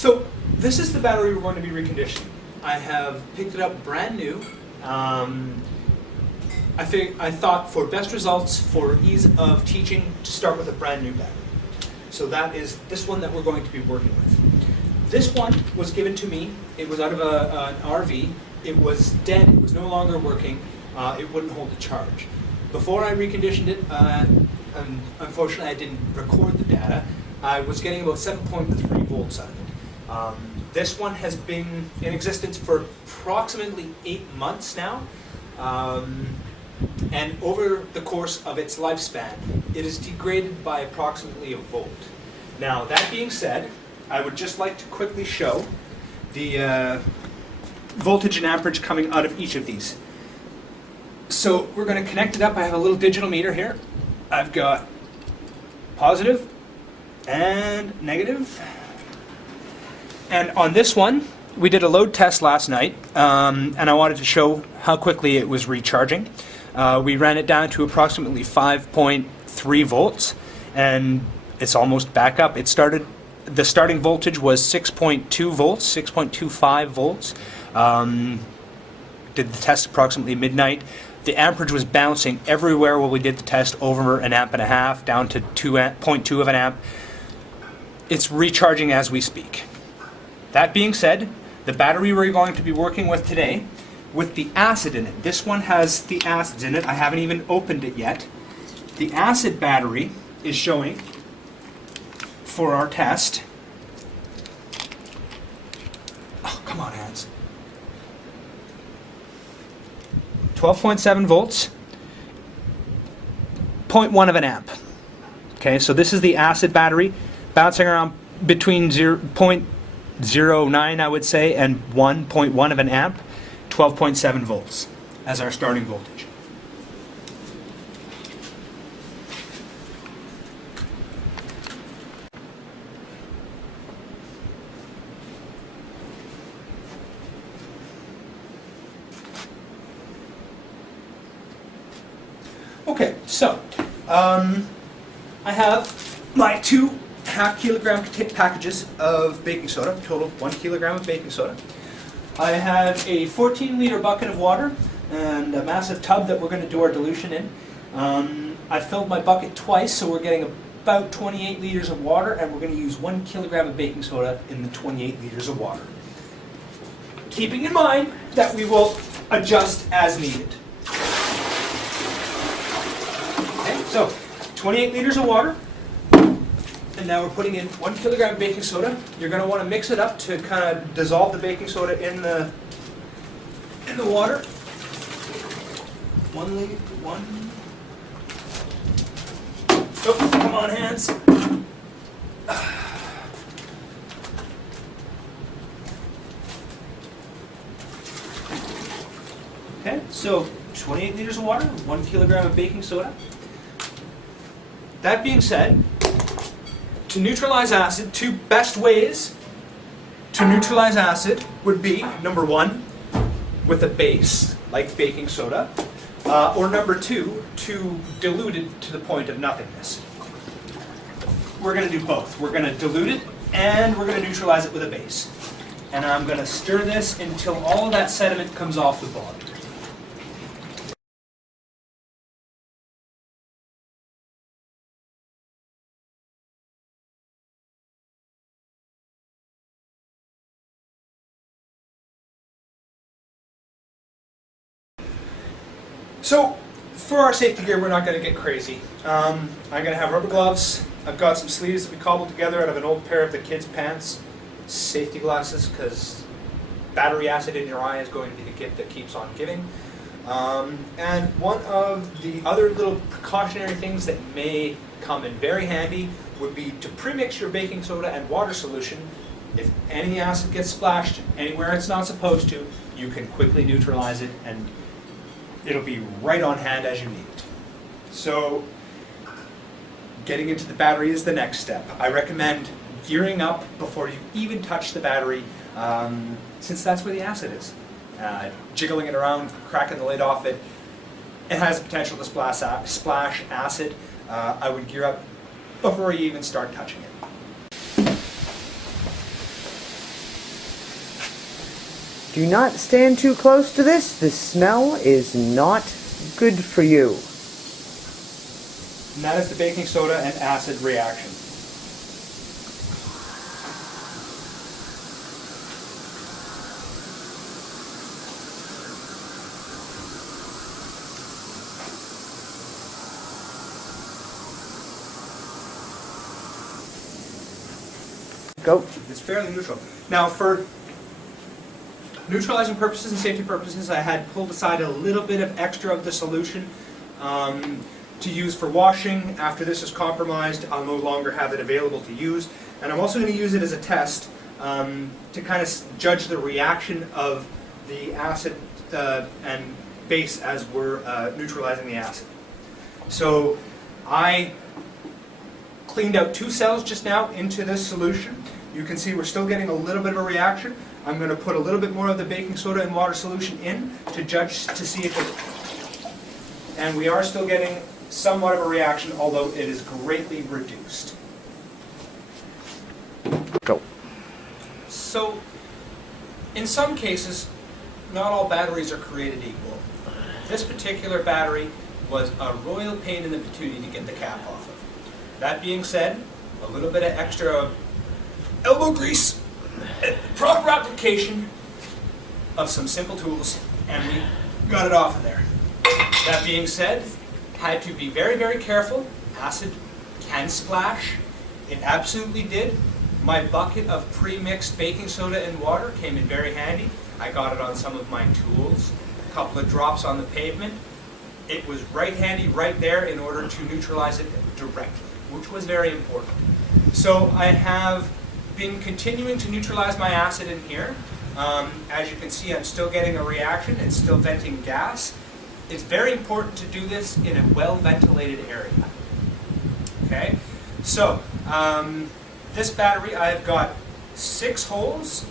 So this is the battery we're going to be reconditioning. I have picked it up brand new. I thought for best results, for ease of teaching, to start with a brand new battery. So that is this one that we're going to be working with. This one was given to me. It was out of an RV. It was dead. It was no longer working. It wouldn't hold a charge. Before I reconditioned it, and unfortunately I didn't record the data, I was getting about 7.3 volts out of it. This one has been in existence for approximately 8 months now. And over the course of its lifespan, it is degraded by approximately a volt. Now, that being said, I would just like to quickly show the voltage and amperage coming out of each of these. So we're going to connect it up. I have a little digital meter here. I've got positive and negative. And on this one, we did a load test last night, and I wanted to show how quickly it was recharging. We ran it down to approximately 5.3 volts, and it's almost back up. The starting voltage was 6.2 volts, 6.25 volts. Did the test approximately midnight. The amperage was bouncing everywhere while we did the test, over an amp and a half, down to 0.2 of an amp. It's recharging as we speak. That being said, the battery we're going to be working with today, with the acid in it. This one has the acids in it. I haven't even opened it yet. The acid battery is showing for our test. Oh, come on, hands. 12.7 volts, 0.1 of an amp. Okay, so this is the acid battery, bouncing around between 0.09, I would say, and 1.1 of an amp. 12.7 volts as our starting voltage. Okay, so I have my 2 half-kilogram packages of baking soda, total 1 kilogram of baking soda. I have a 14-liter bucket of water and a massive tub that we're going to do our dilution in. I filled my bucket twice, so we're getting about 28 liters of water, and we're going to use 1 kilogram of baking soda in the 28 liters of water. Keeping in mind that we will adjust as needed. Okay, so 28 liters of water. And now we're putting in 1 kilogram of baking soda. You're going to want to mix it up to kind of dissolve the baking soda in the water. 1 liter, 1. Oh, come on, hands. Okay, so 28 liters of water, 1 kilogram of baking soda. That being said, to neutralize acid, 2 best ways to neutralize acid would be, number 1, with a base, like baking soda, or number 2, to dilute it to the point of nothingness. We're going to do both. We're going to dilute it, and we're going to neutralize it with a base. And I'm going to stir this until all of that sediment comes off the bottom. So, for our safety gear, we're not going to get crazy. I'm going to have rubber gloves. I've got some sleeves that we cobbled together out of an old pair of the kids' pants. Safety glasses, because battery acid in your eye is going to be the gift that keeps on giving. And one of the other little precautionary things that may come in very handy would be to premix your baking soda and water solution. If any acid gets splashed anywhere it's not supposed to, you can quickly neutralize it, and it'll be right on hand as you need it. So, getting into the battery is the next step. I recommend gearing up before you even touch the battery, since that's where the acid is. Jiggling it around, cracking the lid off it, it has the potential to splash acid. I would gear up before you even start touching it. Do not stand too close to this. The smell is not good for you. And that is the baking soda and acid reaction. Go. It's fairly neutral. Now, for neutralizing purposes and safety purposes, I had pulled aside a little bit of extra of the solution to use for washing. After this is compromised, I'll no longer have it available to use. And I'm also going to use it as a test to kind of judge the reaction of the acid and base as we're neutralizing the acid. So I cleaned out 2 cells just now into this solution. You can see we're still getting a little bit of a reaction. I'm going to put a little bit more of the baking soda and water solution in to judge to see if it, and we are still getting somewhat of a reaction, although it is greatly reduced. Go. So, in some cases, not all batteries are created equal. This particular battery was a royal pain in the patootie to get the cap off of. That being said, a little bit of extra elbow grease, proper application of some simple tools, and we got it off of there. That being said, had to be very, very careful. Acid can splash. It absolutely did. My bucket of pre-mixed baking soda and water came in very handy. I got it on some of my tools, a couple of drops on the pavement. It was right handy right there in order to neutralize it directly, which was very important. So I have been continuing to neutralize my acid in here. As you can see, I'm still getting a reaction. It's still venting gas. It's very important to do this in a well-ventilated area. Okay, so this battery, I've got 6 holes,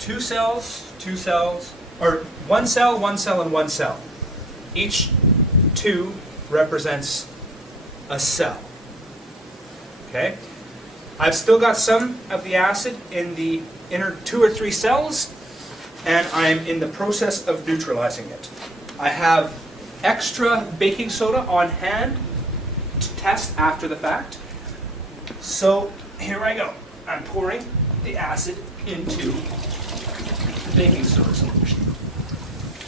2 cells, 2 cells, or 1 cell, 1 cell, and 1 cell. Each 2 represents a cell. Okay, I've still got some of the acid in the inner 2 or 3 cells, and I'm in the process of neutralizing it. I have extra baking soda on hand to test after the fact. So here I go. I'm pouring the acid into the baking soda solution.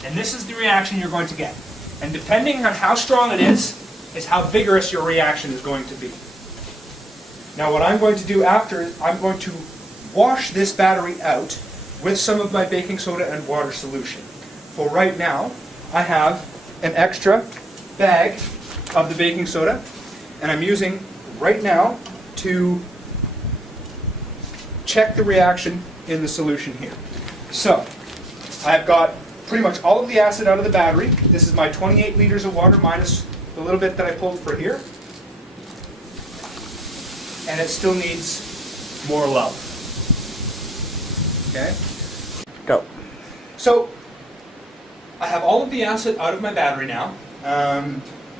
And this is the reaction you're going to get. And depending on how strong it is how vigorous your reaction is going to be. Now what I'm going to do after is I'm going to wash this battery out with some of my baking soda and water solution. For right now, I have an extra bag of the baking soda, and I'm using right now to check the reaction in the solution here. So, I've got pretty much all of the acid out of the battery. This is my 28 liters of water minus the little bit that I pulled for here. And it still needs more love. Okay? Go. So, I have all of the acid out of my battery now.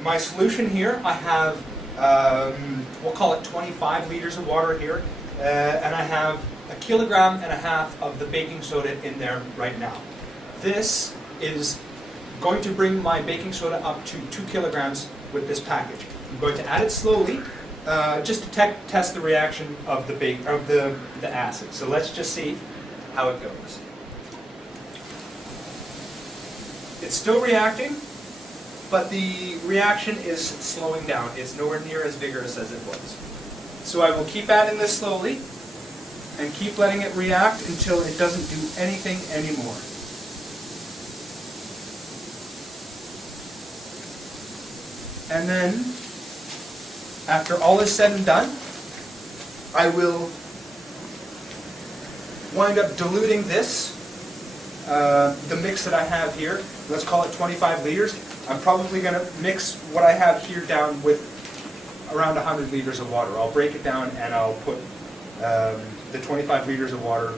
My solution here, I have, we'll call it 25 liters of water here, and I have 1.5 kilograms of the baking soda in there right now. This is going to bring my baking soda up to 2 kilograms with this package. I'm going to add it slowly, just to test the reaction of the acid. So let's just see how it goes. It's still reacting, but the reaction is slowing down. It's nowhere near as vigorous as it was. So I will keep adding this slowly and keep letting it react until it doesn't do anything anymore. And then, after all is said and done, I will wind up diluting this, the mix that I have here. Let's call it 25 liters. I'm probably going to mix what I have here down with around 100 liters of water. I'll break it down and I'll put the 25 liters of water,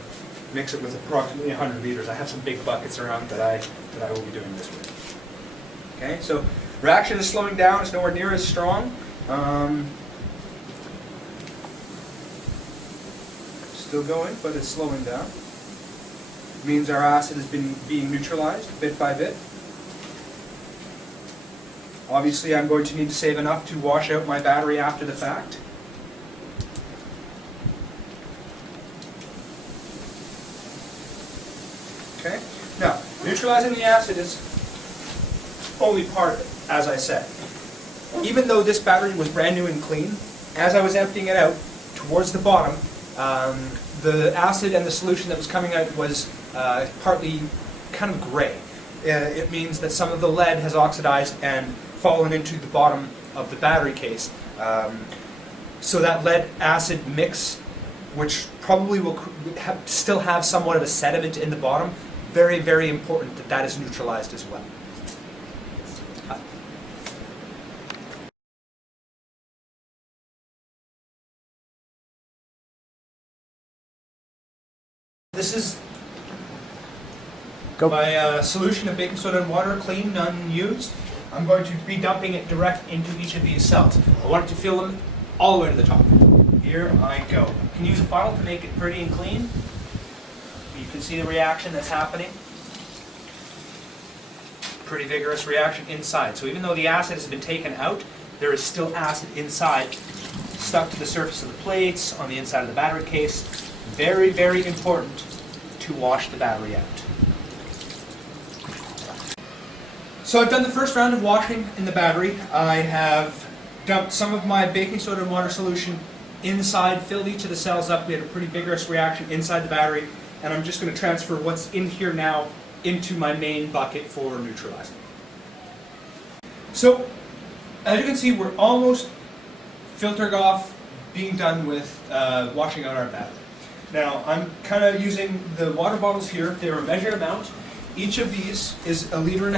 mix it with approximately 100 liters. I have some big buckets around that I will be doing this with. Okay, so reaction is slowing down. It's nowhere near as strong. Still going, but it's slowing down. It means our acid has been being neutralized bit by bit. Obviously, I'm going to need to save enough to wash out my battery after the fact. Okay. Now, neutralizing the acid is only part of it, as I said. Even though this battery was brand new and clean, as I was emptying it out, towards the bottom, the acid and the solution that was coming out was partly kind of gray. It means that some of the lead has oxidized and fallen into the bottom of the battery case. So that lead acid mix, which probably will still have somewhat of a sediment in the bottom, very, very important that that is neutralized as well. This is my solution of baking soda and water, clean, unused. I'm going to be dumping it direct into each of these cells. I want it to fill them all the way to the top. Here I go. You can use a funnel to make it pretty and clean. You can see the reaction that's happening. Pretty vigorous reaction inside. So even though the acid has been taken out, there is still acid inside, stuck to the surface of the plates, on the inside of the battery case. Very, very important to wash the battery out. So I've done the first round of washing in the battery. I have dumped some of my baking soda and water solution inside, filled each of the cells up. We had a pretty vigorous reaction inside the battery, and I'm just going to transfer what's in here now into my main bucket for neutralizing. So, as you can see, we're almost filtered off, being done with washing out our battery. Now, I'm kind of using the water bottles here. They're a measured amount. Each of these is 1.5 liters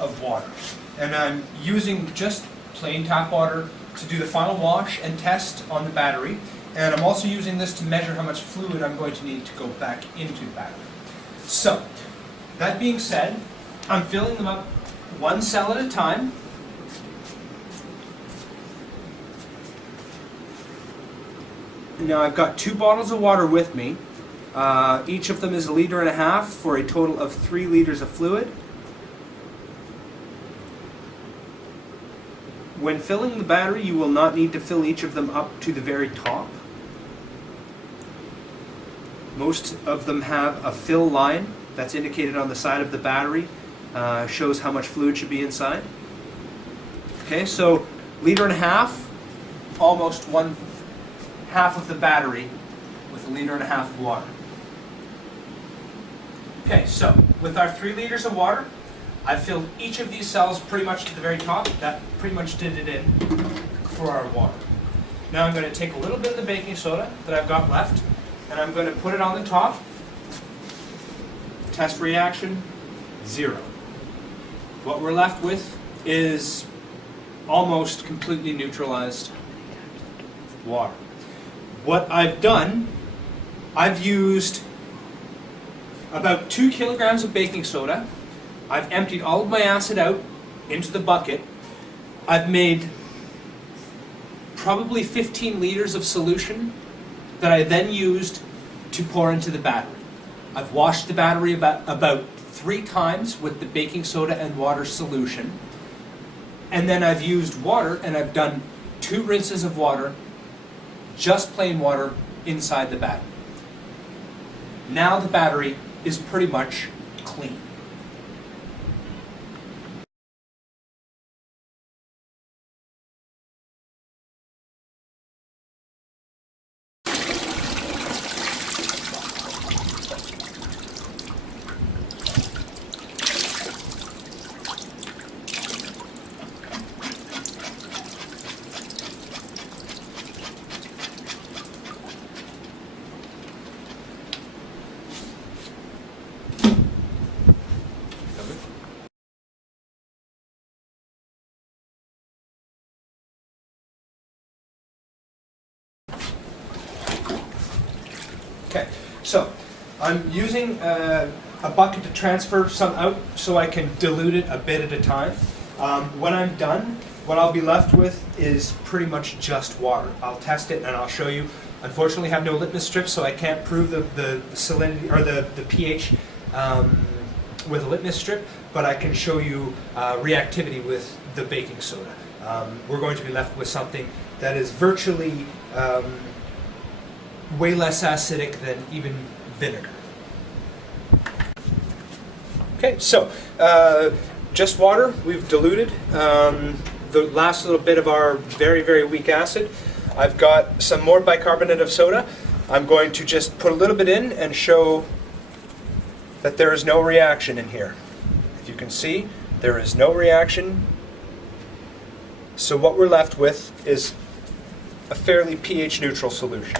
of water. And I'm using just plain tap water to do the final wash and test on the battery. And I'm also using this to measure how much fluid I'm going to need to go back into the battery. So, that being said, I'm filling them up one cell at a time. Now I've got 2 bottles of water with me. Each of them is 1.5 liters for a total of 3 liters of fluid. When filling the battery, you will not need to fill each of them up to the very top. Most of them have a fill line that's indicated on the side of the battery, shows how much fluid should be inside. Okay, so 1.5 liters, almost 1/2 of the battery with 1.5 liters of water. Okay, so with our 3 liters of water, I've filled each of these cells pretty much to the very top. That pretty much did it in for our water. Now I'm going to take a little bit of the baking soda that I've got left, and I'm going to put it on the top. Test reaction, 0. What we're left with is almost completely neutralized water. What I've done, I've used about 2 kilograms of baking soda. I've emptied all of my acid out into the bucket. I've made probably 15 liters of solution that I then used to pour into the battery. I've washed the battery about 3 times with the baking soda and water solution. And then I've used water, and I've done 2 rinses of water, just plain water, inside the battery. Now the battery is pretty much clean. Okay, so I'm using a bucket to transfer some out so I can dilute it a bit at a time. When I'm done, what I'll be left with is pretty much just water. I'll test it and I'll show you. Unfortunately, I have no litmus strips, so I can't prove the salinity or the pH with a litmus strip, but I can show you reactivity with the baking soda. We're going to be left with something that is virtually way less acidic than even vinegar. Okay, so just water, we've diluted the last little bit of our very, very weak acid. I've got some more bicarbonate of soda. I'm going to just put a little bit in and show that there is no reaction in here. If you can see, there is no reaction. So what we're left with is a fairly pH neutral solution.